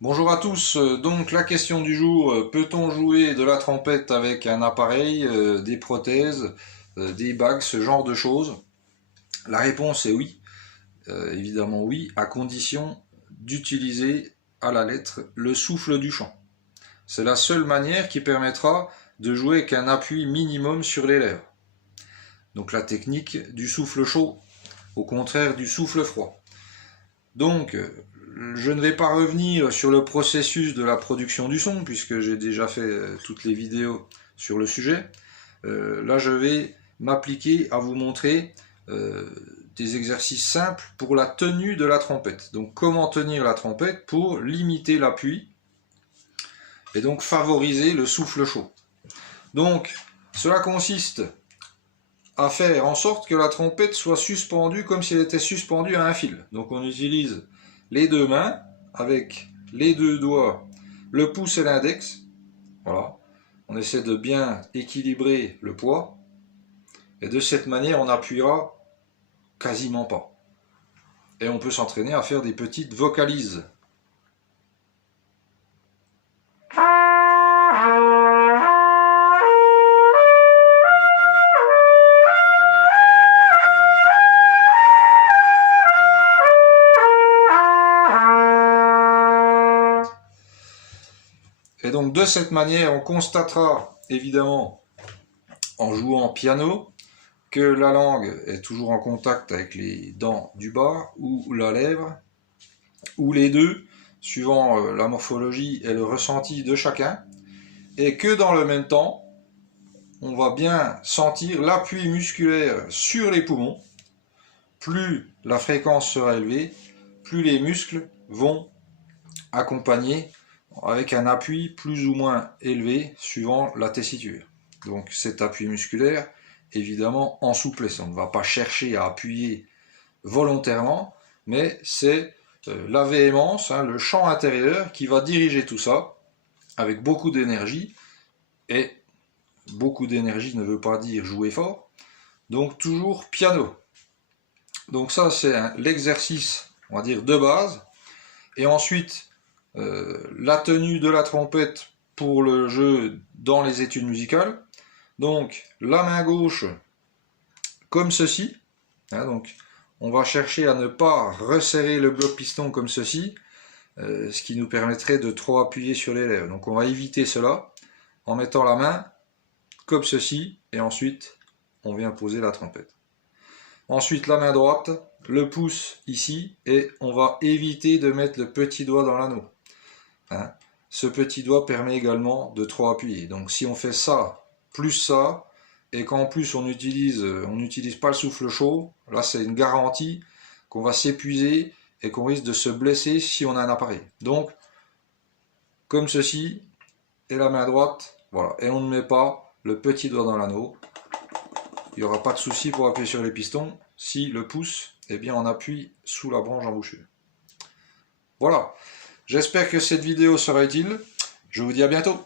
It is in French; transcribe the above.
Bonjour à tous, donc la question du jour, peut-on jouer de la trompette avec un appareil, des prothèses, des bagues, ce genre de choses? La réponse est oui, évidemment oui, à condition d'utiliser à la lettre le souffle du chant. C'est la seule manière qui permettra de jouer avec un appui minimum sur les lèvres. Donc la technique du souffle chaud, au contraire du souffle froid. Donc, je ne vais pas revenir sur le processus de la production du son, puisque j'ai déjà fait toutes les vidéos sur le sujet. Là, je vais m'appliquer à vous montrer des exercices simples pour la tenue de la trompette. Donc, comment tenir la trompette pour limiter l'appui et donc favoriser le souffle chaud. Donc, cela consiste à faire en sorte que la trompette soit suspendue comme si elle était suspendue à un fil. Donc on utilise les deux mains avec les deux doigts, le pouce et l'index. Voilà. On essaie de bien équilibrer le poids. Et de cette manière, on n'appuiera quasiment pas. Et on peut s'entraîner à faire des petites vocalises. Et donc de cette manière, on constatera évidemment en jouant piano que la langue est toujours en contact avec les dents du bas ou la lèvre, ou les deux, suivant la morphologie et le ressenti de chacun, et que dans le même temps, on va bien sentir l'appui musculaire sur les poumons. Plus la fréquence sera élevée, plus les muscles vont accompagner avec un appui plus ou moins élevé suivant la tessiture. Donc cet appui musculaire, évidemment en souplesse. On ne va pas chercher à appuyer volontairement, mais c'est la véhémence, le champ intérieur qui va diriger tout ça avec beaucoup d'énergie. Et beaucoup d'énergie ne veut pas dire jouer fort. Donc toujours piano. Donc ça c'est l'exercice, on va dire, de base. Et ensuite, la tenue de la trompette pour le jeu dans les études musicales. Donc la main gauche comme ceci. Donc on va chercher à ne pas resserrer le bloc piston comme ceci, ce qui nous permettrait de trop appuyer sur les lèvres. Donc on va éviter cela en mettant la main comme ceci, et ensuite on vient poser la trompette. Ensuite la main droite, le pouce ici, et on va éviter de mettre le petit doigt dans l'anneau. Ce petit doigt permet également de trop appuyer. Donc si on fait ça, plus ça, et qu'en plus on n'utilise pas le souffle chaud, là c'est une garantie qu'on va s'épuiser et qu'on risque de se blesser si on a un appareil. Donc, comme ceci, et la main droite, voilà, et on ne met pas le petit doigt dans l'anneau. Il n'y aura pas de souci pour appuyer sur les pistons si le pouce est bien en appui sous la branche embouchure. Voilà, j'espère que cette vidéo sera utile. Je vous dis à bientôt.